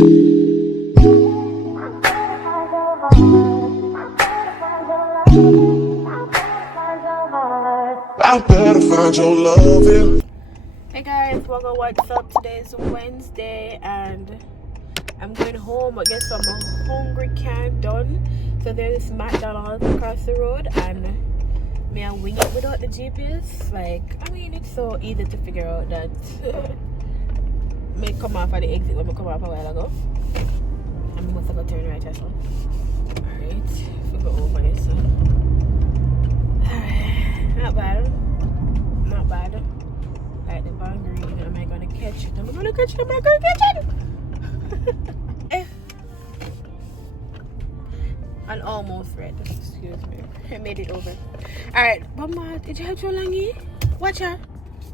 I better find your love. Hey guys, welcome. What's up? Today is Wednesday and I'm going home. I guess I'm a hungry can done. So there's this McDonald's across the road and may I wing it without the GPS? Like, I mean, it's so easy to figure out that may come off at the exit when we come off a while ago. And we must have got turn right as well. Alright, we go over this one. Alright, not bad. Not bad. Like the Van Green, am I gonna catch it? Am I gonna catch it? Am I gonna catch it? And almost red. Excuse me. I made it over. Alright, but man, the drive through long here? Watch out.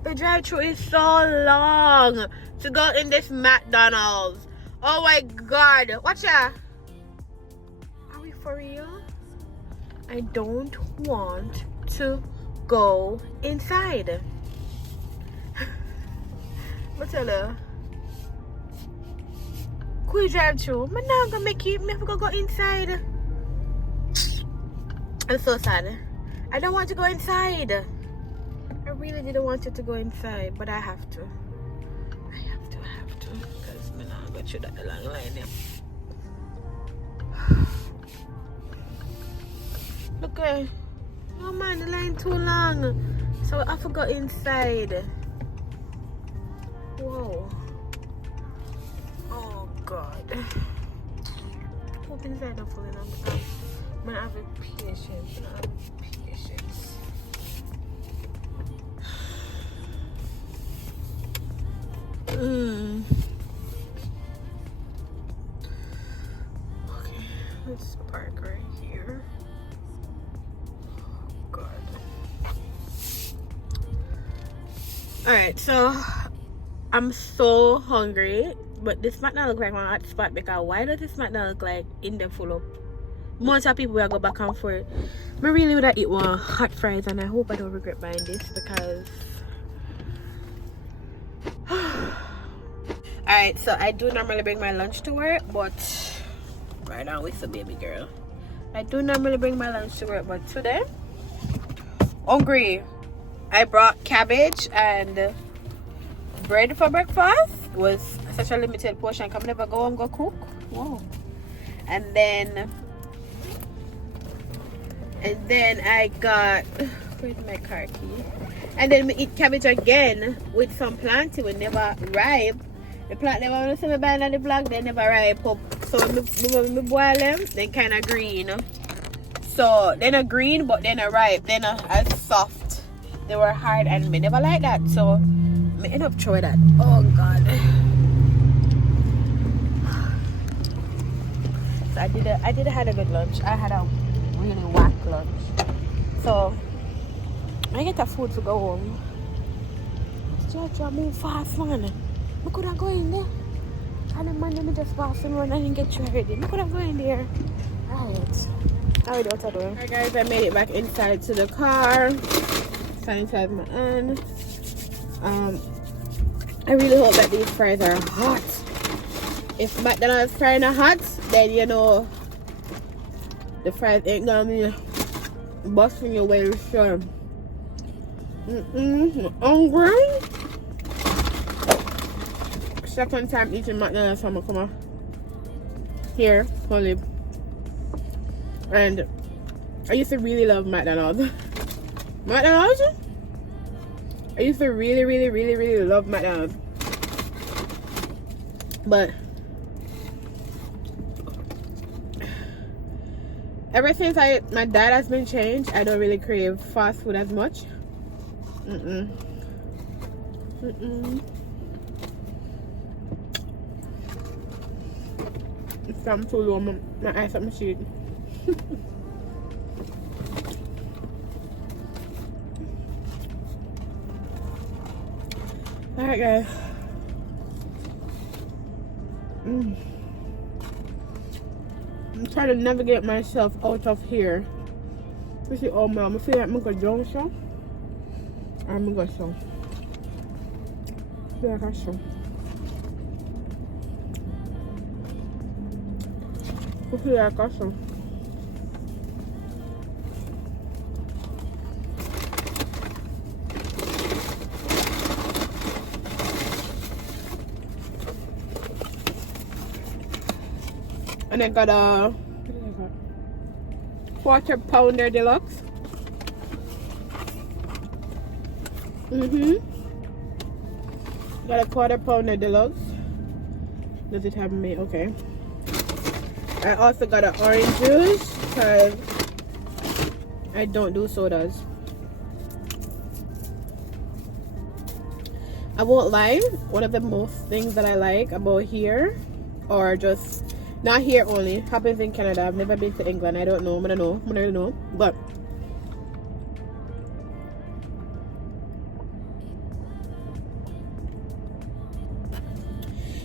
The drive through is so long to go in this McDonald's. Oh my god. Watch out. Are we for real? I don't want to go inside. But tell her, could drive through? I'm not gonna make it. I'm gonna go inside. I'm so sad. I don't want to go inside. I really didn't want it to go inside, but I have to. I have to. Because I'm not going through that long line here. Look, oh man, the line too long. So I forgot inside. Whoa. Oh god. Hope inside I'm falling on the top. I'm gonna have patience. Okay, let's park right here. Oh god. Alright, so I'm so hungry, but this might not look like my hot spot because why does this might not look like in the full up? Most of people will go back and forth. I really would eat one hot fries and I hope I don't regret buying this because alright, so I do normally bring my lunch to work, but right now with the baby girl. I do normally bring my lunch to work, but today hungry. I brought cabbage and bread for breakfast. It was such a limited portion. Come never go and go cook. Whoa. And then I got, where's my car key? And then we eat cabbage again with some plantain. We never ripe. The plant never want to see me buying on the block. They never ripe up. So me boil them. Then kind of green. So they're not green, but they're not ripe. They're not as soft. They were hard, and me never like that. So I end up throwing that. Oh god. So I did have a good lunch. I had a really whack lunch. So I get the food to go home. Just move fast, man. I could have go in there. And the man let me just pass and run and get you ready. I could have go in there. Alright. Alright, what I do. Alright guys, I made it back inside to the car. Inside my hand. I really hope that these fries are hot. If McDonald's fries are hot, then you know the fries ain't gonna be busting your way sure. Hungry. Second time eating McDonald's, so I'm gonna come up here, live. And I used to really love McDonald's. McDonald's? I used to really love McDonald's. But ever since my diet has been changed, I don't really crave fast food as much. It's I'm too low, my eyes up my shade. Alright guys. I'm trying to navigate myself out of here. You see, oh man, I'm gonna feel like I'm gonna go down some. I'm gonna go some. Feel like I some. Hopefully I got some. And I got a quarter pounder deluxe. Got a quarter pounder deluxe. Does it have me? Okay. I also got an orange juice because I don't do sodas. I won't lie, one of the most things that I like about here, or just not here only, happens in Canada. I've never been to England. I don't know. I don't know. But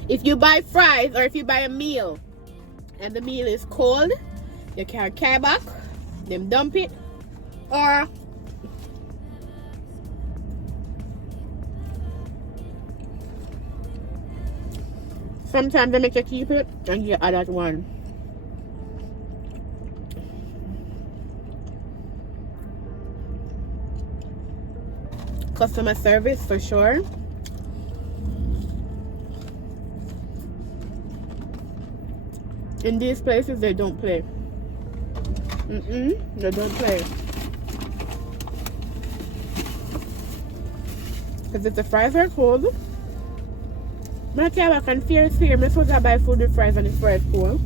if you buy fries or if you buy a meal and the meal is cold, you can carry back, them dump it, or sometimes they make you keep it and you add that one. Customer service for sure. In these places, they don't play. They don't play. Because if the fries are cold, I can't back and fear is here. I'm supposed to buy food with fries and the fries cold.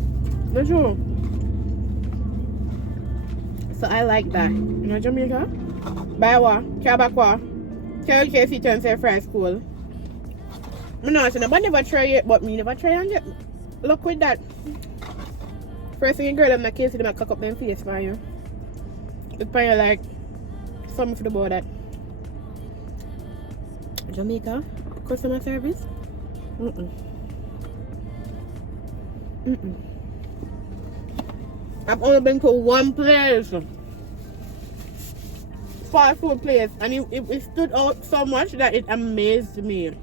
Not true. So I like that. You know Jamaica? Buy what? Can't back what? Can't you see and say fries cold? I'm not saying nobody never try it, but me never try and get luck with that. First thing you girl, I'm not case them cock up them face for you. Look for you like something for the board that. Jamaica customer service. I've only been to one place, fast food place, and it stood out so much that it amazed me.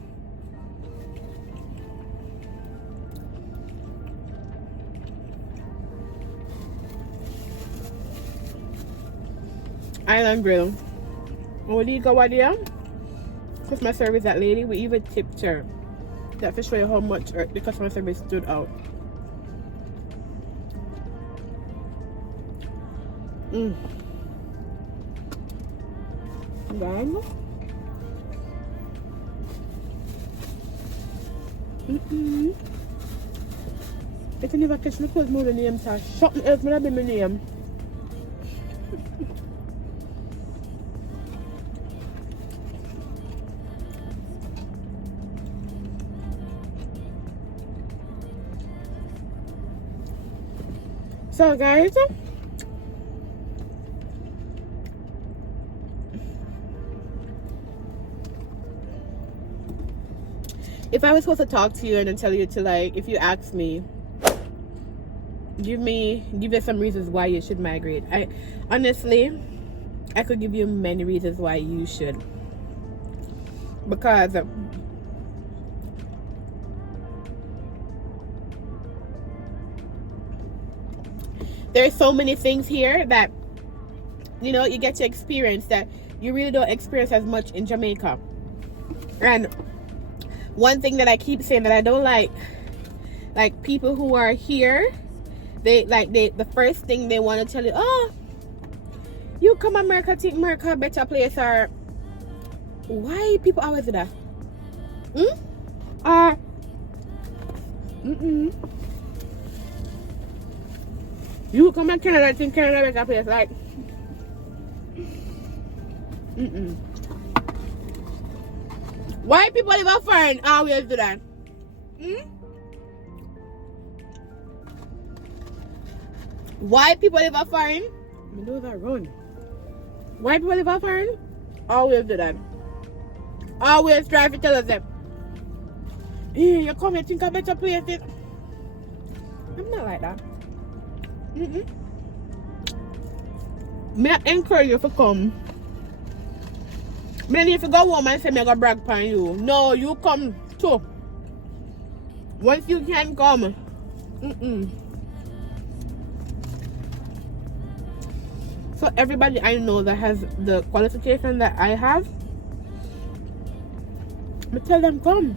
Island Grill. When we go out there, customer service, that lady, we even tipped her. That to show you how much the customer service stood out. Then, if you never catch me, put more the name tag. Something else may be my name. So guys, if I was supposed to talk to you and then tell you to, like, if you ask me, give you some reasons why you should migrate. I could give you many reasons why you should, because there's so many things here that, you know, you get to experience that you really don't experience as much in Jamaica. And one thing that I keep saying that I don't like people who are here, the first thing they want to tell you, oh, you come America, think America a better place, or why people always do that? You come to Canada, think Canada a better place, like why people live a foreign always do that? Why people live a foreign? I know that run. Why people live a foreign? Always do that. Always try to tell us them. Hey, you come and think a better place. I'm not like that. May I encourage you to come. Many if you go home and say me go brag upon you. No, you come too. Once you can come. So everybody I know that has the qualification that I have, I tell them come.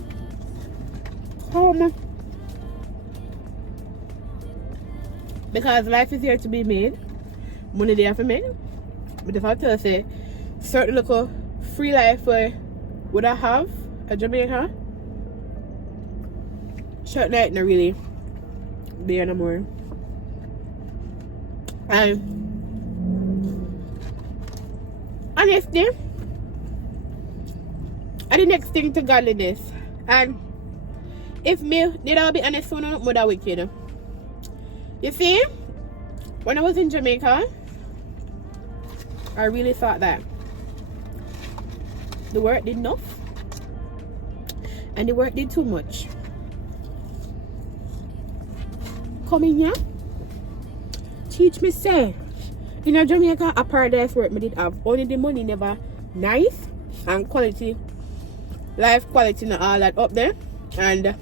Because life is here to be made. Money they have to make. But if I tell you, say, certain little free life would I have a Jamaica, short night not really there no more. And honestly, and the next thing to godliness. And if me did I be honest, so no more that wicked. You see, when I was in Jamaica, I really thought that the work did enough and the work did too much. Come in here, teach me say, in a Jamaica a paradise work me did have, only the money never nice and quality, life quality and all that up there, and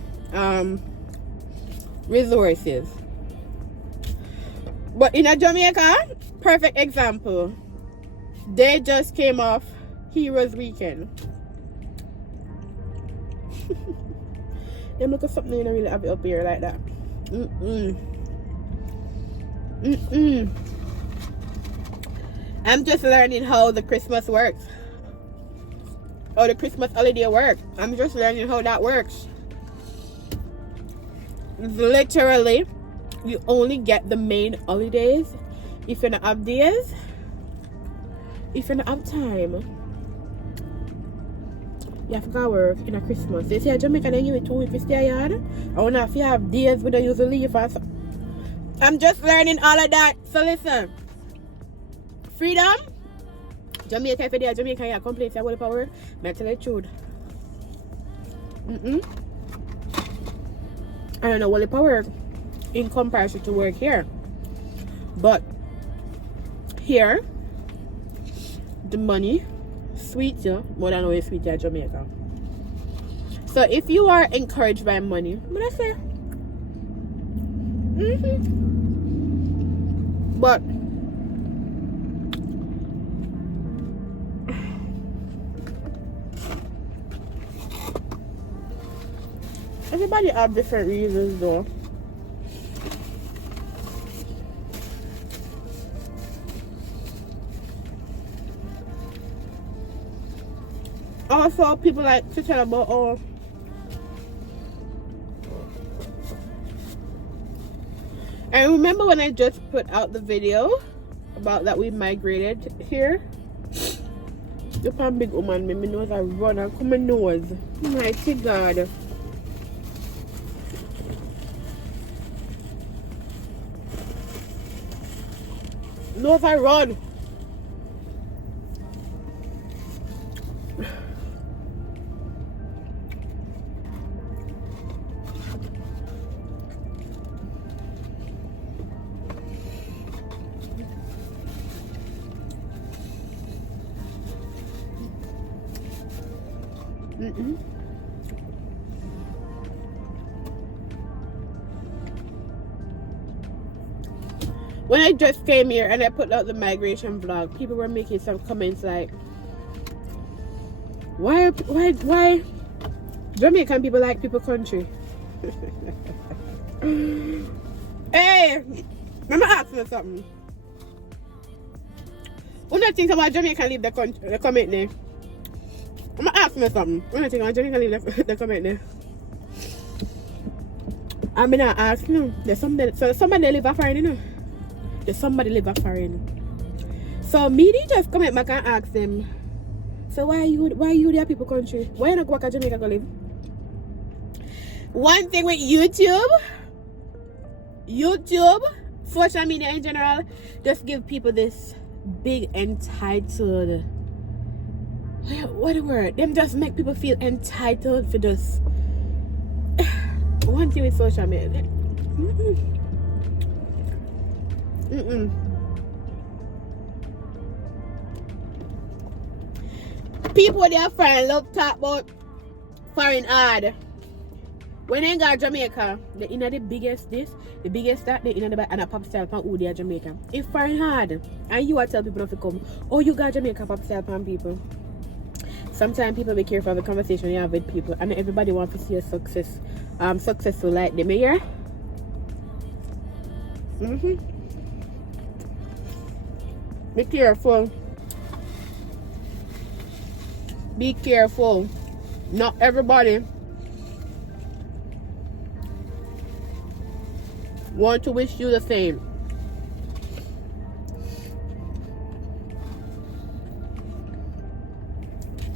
resources. But in a Jamaica, perfect example, they just came off Heroes Weekend. They look at something you don't really have it up here like that. I'm just learning how the Christmas works. How the Christmas holiday works. I'm just learning how that works. Literally, you only get the main holidays if you don't have days, if you don't have time. You have to go work in a Christmas. They say a Jamaica then give me 2 weeks to stay yard. I wonder if you have days when they use to leave. I'm just learning all of that. So listen, freedom. Jamaica, if you're Jamaica, you complain say what power. I tell you the truth. I don't know what the power in comparison to work here, but here the money sweet you more than always sweet you at Jamaica. So if you are encouraged by money, what I say, but everybody have different reasons though. Also, people like to tell about, oh, I remember when I just put out the video about that we migrated here. The pan big woman, my nose I run and come my nose. Mighty God. Nose I run. When I just came here and I put out the migration vlog, people were making some comments like, why Jamaican people like people country? Hey, let me ask you something. When I think about Jamaican leave the country, the comment there. I'm gonna ask me something. When I think about Jamaican leave the comment there. I'm gonna ask you. There's somebody, so somebody live a foreign, you know. There's somebody live a foreign. So me they just come back and ask them. So why you there people country? Why you not go back to Jamaica go live? One thing with YouTube, social media in general, just give people this big entitled. What the word? Them just make people feel entitled for this. One thing with social media. People with their friend love talk about foreign hard. When they got Jamaica, they in the biggest this, the biggest that, they in the and a pop style pan who they are Jamaica. If foreign hard, and you are tell people not to come, oh you got Jamaica pop style pan people. Sometimes people be careful of the conversation you have with people, and everybody wants to see a successful like them here. Be careful. Be careful. Not everybody want to wish you the same.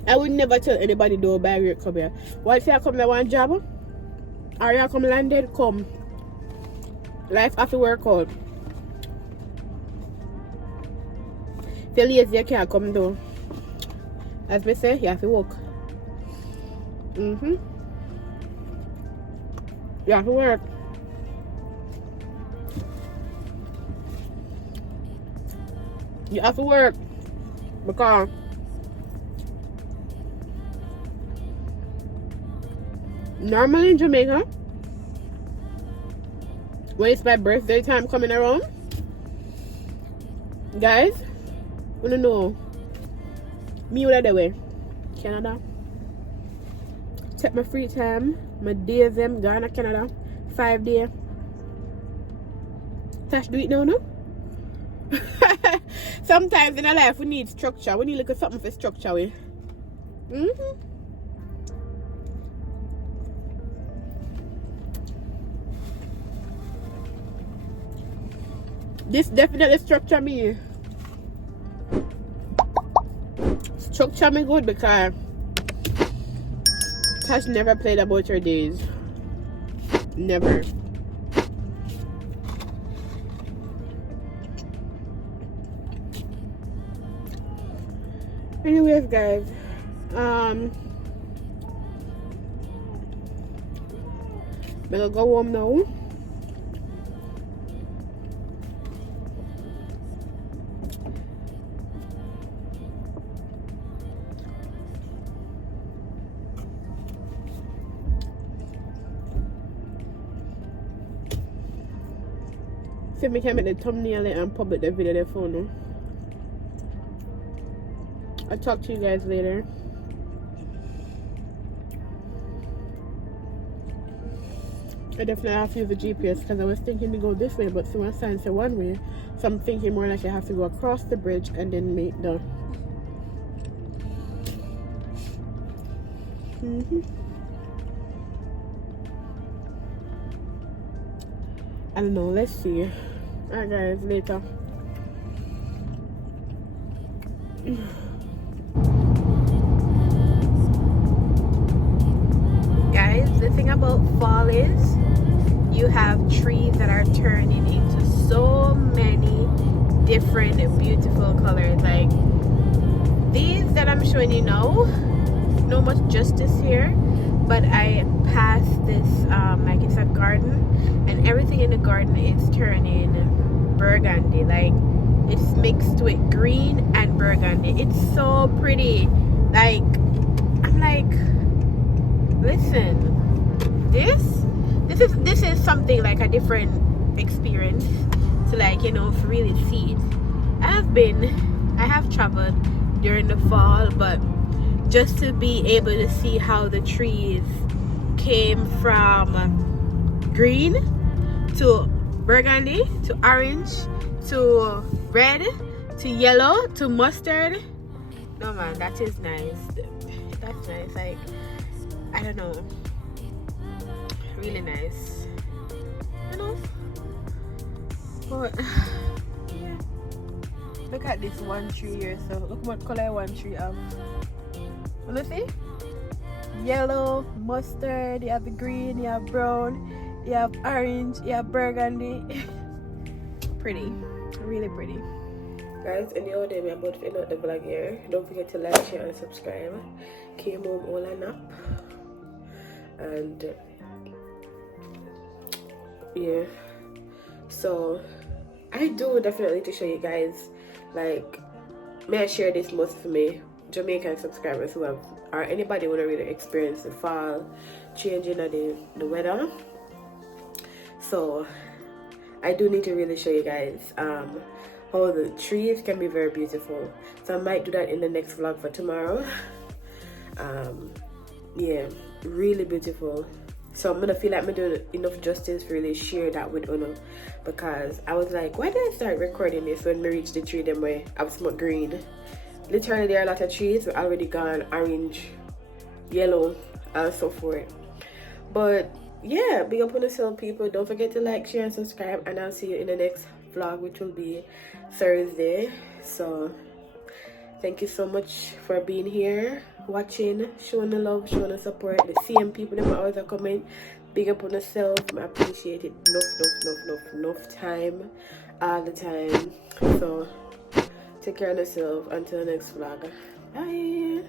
I would never tell anybody do buy your come here. What if you come to one job? Or you come landed, come. Life have to work out. Tell you you can't come down. As we say, you have to work. You have to work. You have to work. Because normally in Jamaica, when it's my birthday time coming around, guys, wanna know me what the way Canada. Take my free time, my days them gone to Canada, 5 days. Tash do it now, no? Sometimes in our life we need structure. We need like something for structure with. This definitely structure me. Structure me good because Tash never played about her days. Never. Anyways, guys, I'm gonna go home now. See if we can make the thumbnail and publish the video there for now. I'll talk to you guys later. I definitely have to use the GPS because I was thinking to go this way, but someone sign say one way, so I'm thinking more like I have to go across the bridge and then make the I don't know, let's see. Alright guys, later. Guys, the thing about fall is you have trees that are turning into so many different beautiful colors. Like these that I'm showing you now, no much justice here, but I passed this like it's a garden and everything in the garden is turning burgundy. Like it's mixed with green and burgundy. It's so pretty. Like I'm like, listen, this is something like a different experience to like, you know, to really see it. I have traveled during the fall, but just to be able to see how the trees came from green to burgundy to orange to red to yellow to mustard. No man, that is nice. That's nice. Like, I don't know, really nice, you know. But yeah, look at this one tree here. So look what color one tree have. Wanna see? Yellow, mustard, you have the green, you have brown, you have orange, you have burgundy. Pretty, really pretty. Guys, in the other day, I'm about to end out the vlog here. Don't forget to like, share, and subscribe. Came home all a nap. And yeah, so I do definitely to show you guys, like, may I share this most for me Jamaican subscribers who have or anybody want to really experience the fall changing of the weather. So I do need to really show you guys how the trees can be very beautiful. So I might do that in the next vlog for tomorrow. Yeah, really beautiful. So I'm gonna feel like I'm doing enough justice to really share that with Uno, because I was like, why did I start recording this when we reached the tree them way I was smoke green? Literally there are a lot of trees were already gone, orange, yellow, and so forth. But yeah, big up on yourself, people. Don't forget to like, share, and subscribe, and I'll see you in the next vlog, which will be Thursday. So thank you so much for being here, watching, showing the love, showing the support. The same people that always are coming. Big up on yourself. I appreciate it. Enough time, all the time. So take care of yourself until the next vlog. Bye.